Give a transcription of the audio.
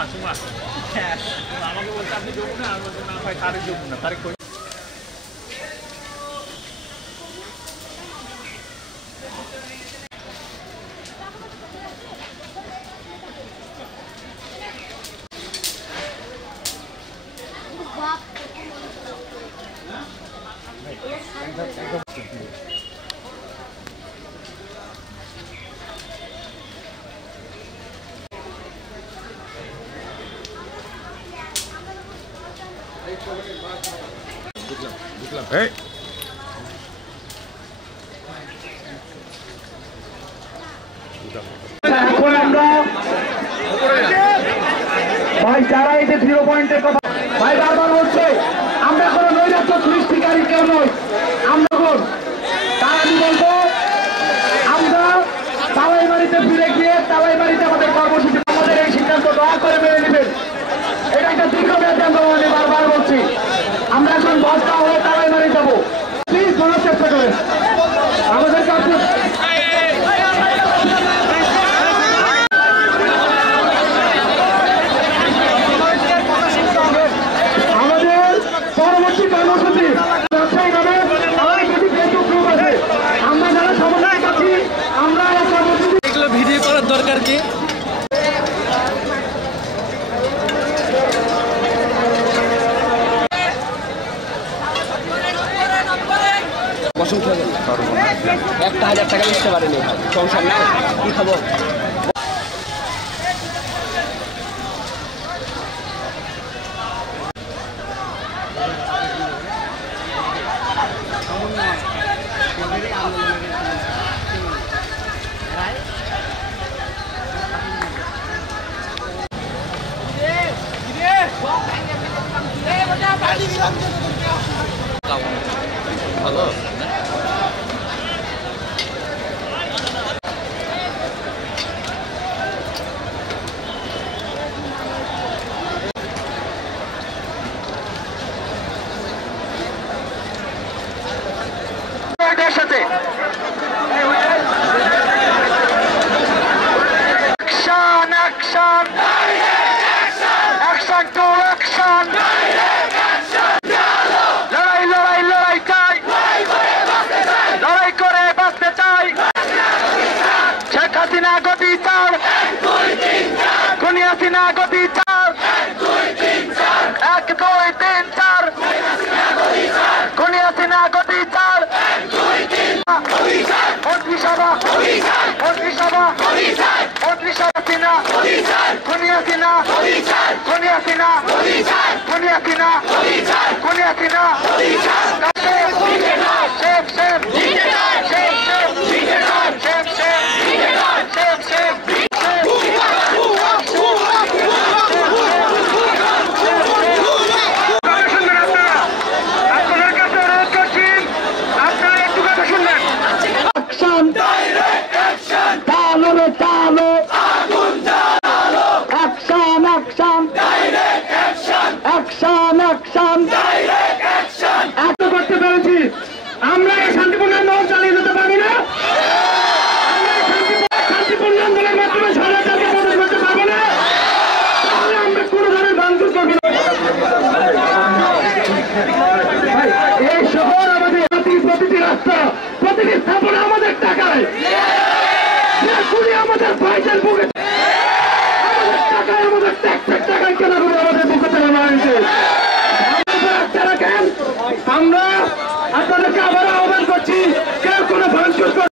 আমাকে বলতে আপনি যমুনা আর বলতে না ভাই তারেক যমুনা তারেক কই Hey. এখন আমরা ভাই যারা এই যে 0 পয়েন্টের কথা ভাই বারবার বলছে আমরা কোনো নৈরাজ্য সৃষ্টিকারী কেউ নই। আমরা এখন তার আমি বলবো আমরা তালাইবাড়িতে ফিরে গিয়ে তালাইবাড়িতে আমাদের কর্মসূচি আমাদের এই সিদ্ধান্ত দয়া করে মেনে নেবেন। এটা একটা দীর্ঘমেয়াদী আন্দোলন বারবার বলছি। আমরা এখন বস্তা হয়ে তালাইবাড়ি যাবো। প্লিজ বলার চেষ্টা করেন আমাদের কাছে পরবর্তী কর্মসূচি ব্যবসায়ী ভাবে আমাদের কিছু ফেসবুক গ্রুপ আছে আমরা যারা সমন্বয় পাচ্ছি আমরা কর্মসূচি এগুলো ভিডিও করার দরকার কি একটা 1000 টাকা দিতে পারেনি সংসার না কি খবর Hello. সাথে অ্যাকশন টু অ্যাকশন লড়াই লড়াই লড়াই চাই লড়াই করে বাঁচতে চাই শেখ হাসিনা গতি চার খুনি হাসিনা গতি চার 1 2 3 4 খুনি হাসিনা গতি চার মন্ত্রিসভা মন্ত্রিসভা মন্ত্রিসভা সিনা খুনিয়া সিনা খুনিয়া সিনা খুনিয়া সিনা খুনিয়া সিনা safe safe safe safe safe safe করতে পেরেছি আমরা এই শান্তিপূর্ণ আন্দোলন চালিয়ে যেতে পারি না শান্তিপূর্ণ আন্দোলনের মাধ্যমে সরকারকে প্রদান করতে পারবো না তাহলে আমরা কোনো ধরনের ভাঙচুর করবো না এই শহর আমাদের প্রতিটি রাস্তা প্রতিটি স্থাপনা আমাদের টাকায় আমাদের ভাইদের বুকে আমাদের টাকায় আমাদের ট্যাক্সের টাকায় কেনা করে আমাদের বুকে তারা মানছে আমরা আপনাদেরকে আবার আহ্বান করছি